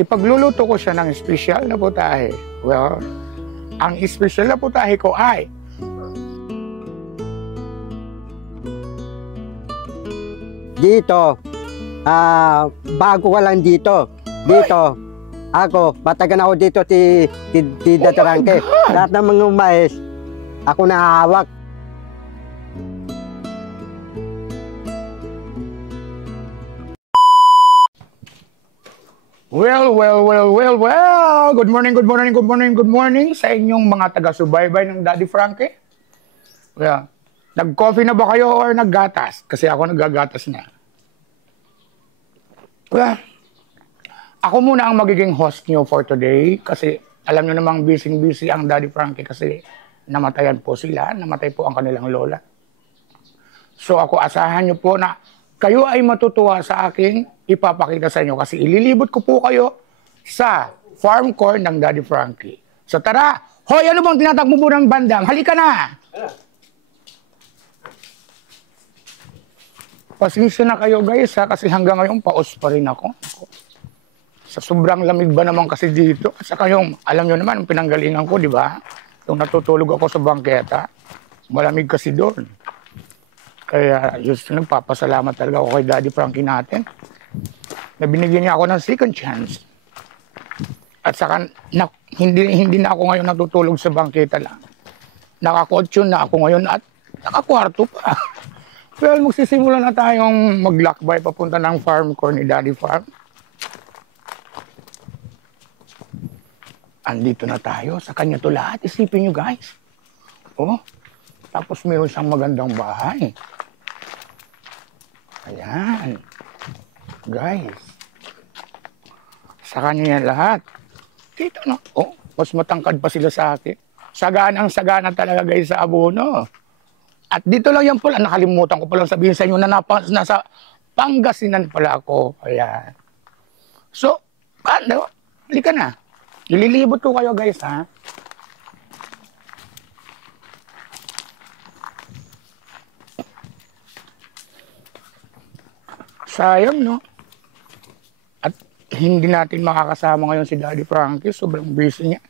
ipagluluto ko siya ng espesyal na putahe. Well, ang espesyal na putahe ko ay dito, bago ka lang dito. Dito, ako, matagal ako dito ti Datarangke. Lahat ng mga mais, ako nahahawak. Well. Good morning sa inyong mga taga-subaybay ng Daddy Frankie. Well, nag-coffee na ba kayo or naggatas? Kasi ako naggagatas na. Well, ako muna ang magiging host nyo for today kasi alam nyo namang busy ang Daddy Frankie kasi namatayan po sila, namatay po ang kanilang lola. So ako asahan nyo po na kayo ay matutuwa sa aking ipapakita sa inyo kasi ililibot ko po kayo sa farm corn ng Daddy Frankie. So tara! Hoy, ano bang tinatagmo mo ng bandang? Halika na! Pasensya na kayo guys ha, kasi hanggang ngayon paos pa rin ako. Sa sobrang lamig ba naman kasi dito. At saka yung, alam nyo naman, ang pinanggalingan ko, di ba? Yung natutulog ako sa bangketa, malamig kasi doon. Kaya just nagpapasalamat talaga ako kay Daddy Frankie natin na binigyan niya ako ng second chance. At saka hindi na ako ngayon natutulog sa bangketa lang. Nakakotsyon na ako ngayon at nakakwarto pa. Well, magsisimula na tayong maglakbay papunta ng farm corn ni Daddy Farm. Andito na tayo. Sa kanya to lahat. Isipin nyo guys. Oh, tapos mayroon siyang magandang bahay. Ayan. Guys. Sa kanya yan lahat. Kita na. Oh, mas matangkad pa sila sa akin. Sagana talaga guys sa abono. At dito lang yan pala. Nakalimutan ko palang sabihin sa inyo na nasa Pangasinan pala ako. Ayan. So, paano? Halika na. Ililibot ko kayo guys ha. Sayang no. At hindi natin makakasama ngayon si Daddy Frankie. Sobrang busy niya.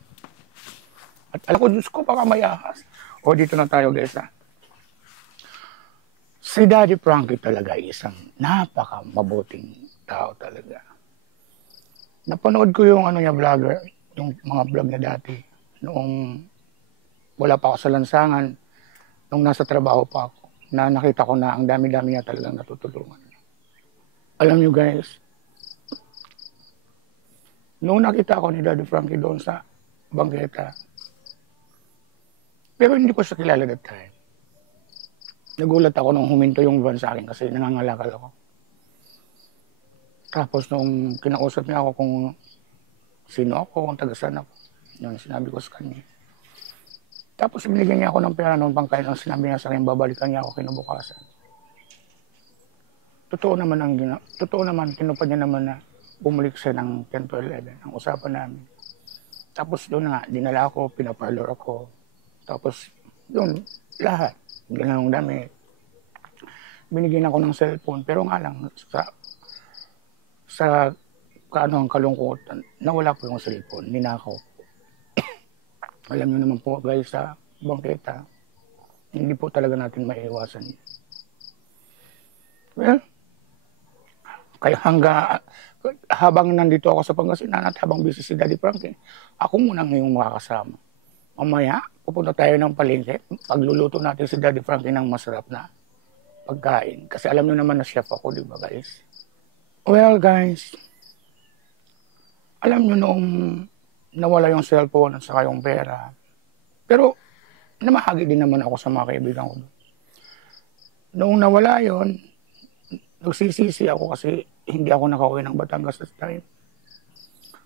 At alam ko, Diyos ko, baka mayahas. O dito na tayo guys ha. Si Daddy Frankie talaga isang napaka-mabuting tao talaga. Napanood ko yung ano niya vlogger, yung mga vlog na dati. Noong wala pa ako sa lansangan, nung nasa trabaho pa ako, na nakita ko na ang dami-dami niya talagang natutulungan. Alam niyo guys, noong nakita ko ni Daddy Frankie doon sa bangketa, pero hindi ko siya kilala that time. Nagulat ako nung huminto yung van sa akin kasi nangangalakal ako. Tapos nung kinausap niya ako kung sino ako, kung taga-saan ako, yun sinabi ko sa kanya. Tapos binigyan niya ako ng pera noong pangkain ang sinabi niya sa akin, babalikan niya ako kinabukasan. Totoo naman, tinupad niya naman na bumalik siya ng 10 to 11, ang usapan namin. Tapos doon nga, dinala ako, pinaparlor ako. Tapos yun, lahat. Ganang dami. Binigyan ako ng cellphone, pero nga lang, sa ang kalungkutan, nawala po yung cellphone, ninakaw. Alam niyo naman po guys, sa bangketa, hindi po talaga natin maiiwasan. Well, kaya habang nandito ako sa Pangasinan at habang busy si Daddy Frankie, ako muna ngayong makakasama. Mamaya, pupunta tayo ng palengke, pagluluto natin si Daddy Frankie ng masarap na pagkain. Kasi alam niyo naman na chef ako, di ba guys? Well guys, alam niyo noong nawala yung cellphone at saka yung pera, pero namahagi din naman ako sa mga kaibigan ko. Noong nawala yon, nagsisisi ako kasi hindi ako nakauwi ng Batangas at time.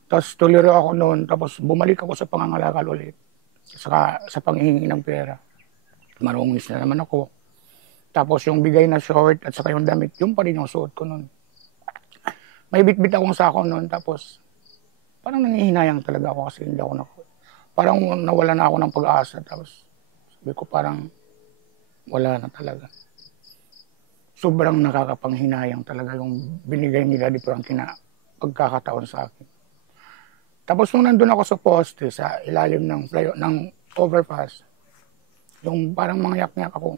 Tapos tuliro ako noon, tapos bumalik ako sa pangangalakal ulit. Saka sa panghihingi ng pera. Marungis na naman ako. Tapos yung bigay na short at saka yung damit, yung pa rin yung suot ko noon. May bitbit akong sako noon, tapos parang nangihinayang talaga ako kasi hindi ako parang nawala na ako ng pag-asa. Tapos sabi ko parang wala na talaga. Sobrang nakakapanghinayang talaga yung binigay ni Daddy Frankie na pagkakataon sa akin. Tapos nung nandun ako sa poste, sa ilalim ng overpass, yung parang mangyak-ngyak ako.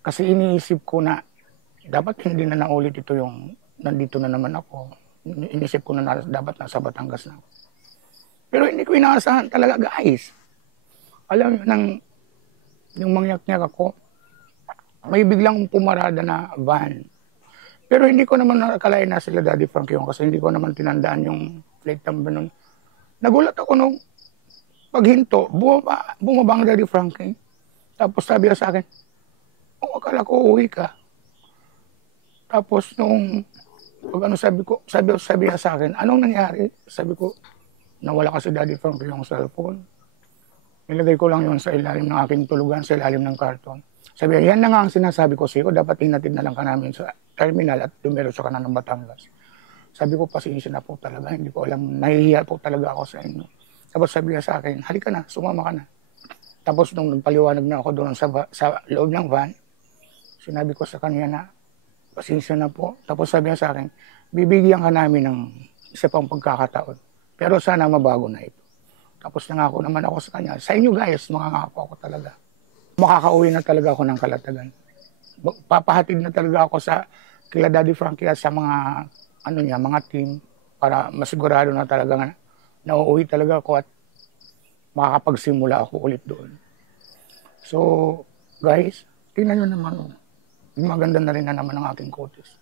Kasi iniisip ko na, dapat hindi na naulit ito yung, nandito na naman ako. Inisip ko na dapat nasa Batangas na ako. Pero hindi ko inaasahan talaga, guys. Alam nyo, yung mangyak-ngyak ako, may biglang pumarada na van. Pero hindi ko naman nakalain na sila Daddy Frank yun kasi hindi ko naman tinandaan yung plate number nun. Nagulat ako nung paghinto, bumaba ang Daddy Frankie. Tapos sabi niya sa akin, akala ko uuwi ka. Tapos nung, sabi niya sa akin, anong nangyari? Sabi ko, nawala kasi Daddy Frankie yung cellphone. Nilagay ko lang yun sa ilalim ng aking tulugan, sa ilalim ng karton. Sabi niya, yan na nga ang sinasabi ko sa'yo, dapat hinatid na lang ka namin sa terminal at dumiretso ka na ng Batangas. Sabi ko, pasensya na po talaga, hindi ko alam, nahihiya po talaga ako sa inyo. Tapos sabi niya sa akin, halika na, sumama ka na. Tapos nung nagpaliwanag na ako doon sa loob ng van, sinabi ko sa kanya na, pasensya na po. Tapos sabi niya sa akin, bibigyan ka namin ng isa pang pagkakataon. Pero sana mabago na ito. Tapos nangako naman ako sa kanya, sa inyo guys, makangako ako talaga. Makakauwi na talaga ako ng Kalatagan. Papahatid na talaga ako sa kila Daddy Frankie at sa mga mga team para masigurado na talaga na uuwi talaga ako at makakapagsimula ako ulit doon. So, guys, tingnan nyo naman. Maganda na rin na naman ang aking kutis.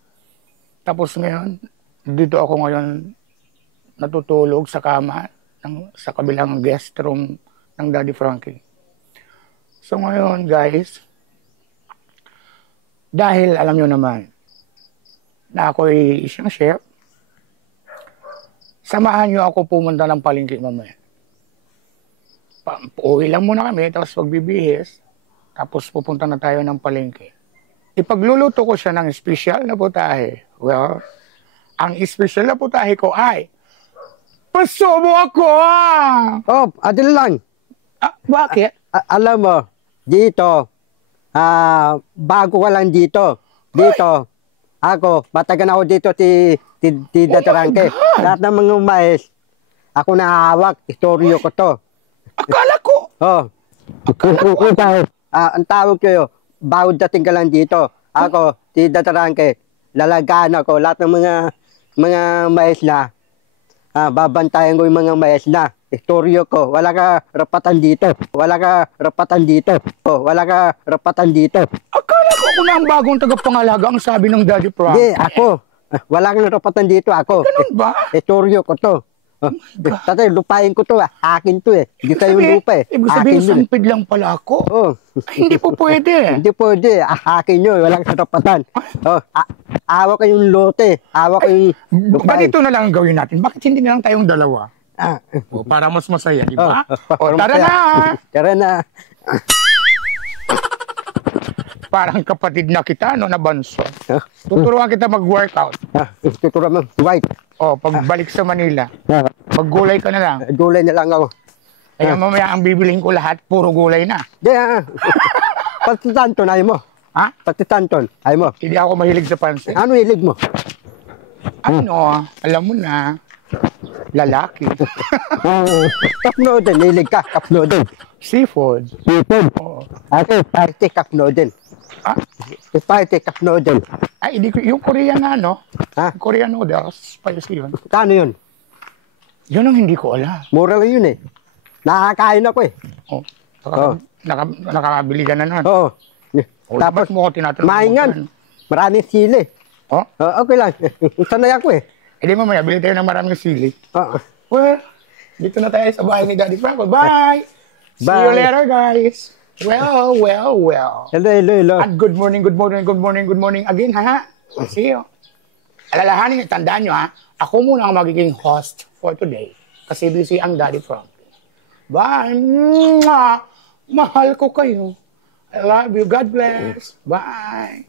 Tapos ngayon, dito ako ngayon natutulog sa kama sa kabilang guest room ng Daddy Frankie. So ngayon, guys, dahil alam nyo naman na ako'y isang chef, samahan nyo ako pumunta ng palengke mamaya. Uwi lang muna kami, tapos pagbibihis, tapos pupunta na tayo ng palengke. Ipagluluto ko siya ng espesyal na putahe. Well, ang espesyal na putahe ko ay pasubo ako! Oh, adil lang. Bakit? Alam mo, dito, bago ka lang dito. Dito, ako, matagal ako dito ti Datarangke. Lahat ng mga mais, ako nahahawak, istoryo ko to. Akala ko! Oh. Ang tawag ko, bago dating ka lang dito. Ako, ti Datarangke, lalagaan ako, lahat ng mga mais na, babantayan ko yung mga mais na. Istoryo ko, wala ka rapatan dito. Wala ka rapatan dito. Oh, wala ka rapatan dito. Akala ko ako na ang bagong tagapangalaga ang sabi ng Daddy Frank. Hindi, ako. Wala kang rapatan dito, ako. Ganun ba? Istoryo ko to. Tatay, lupain ko to, akin to eh. Hindi kayo lupa eh. Ibig sabihin, sampid lang pala ako. Oh. Ay, hindi po pwede. Hindi pwede, akin nyo, walang karapatan. Oh, awa kayong lote, awa kayong lupain. Ganito na lang ang gawin natin. Bakit hindi na lang tayong dalawa? Para mas masaya, di ba? Tara na! Tara na. Parang kapatid na kita, no, na banso. Tuturuan kita mag-workout. Tuturuan mo, white. Pagbalik sa Manila. Maggulay ka na lang. Gulay na lang ako. Kaya mamaya ang bibilihin ko lahat, puro gulay na. Di, pati tanton, ayaw mo. Ha? Pati tanton, ayaw mo. Hindi ako mahilig sa pansit. Ano hilig mo? Alam mo na, lalaki. Cup noodle, hilig ka, cup noodle. Seafood. Seafood. Oo. Ate, party cup noodle. Party cup noodle. Ay, hindi ko, yung Korean na, no? Ha? Korean noodles, spicy yun. Kano yun? Yun ang hindi ko alam. Mura lang yun eh. Nakakain ako eh. Nakakabili ka na nun. Oo. Tapos mo ko tinatanong. Maingan. Maraming sili. Okay lang. Sanay ako eh. Hindi mamaya, bili tayo ng maraming sili. Well, dito na tayo sa bahay ni Daddy Franco. Bye! See you later, guys. Well. Hello. And good morning again, ha? See you. Alalahanin, tandaan nyo, ha? Ako muna ang magiging host for today. Kasi busy ang Daddy Franco. Bye! Mwah! Mahal ko kayo. I love you. God bless. Bye!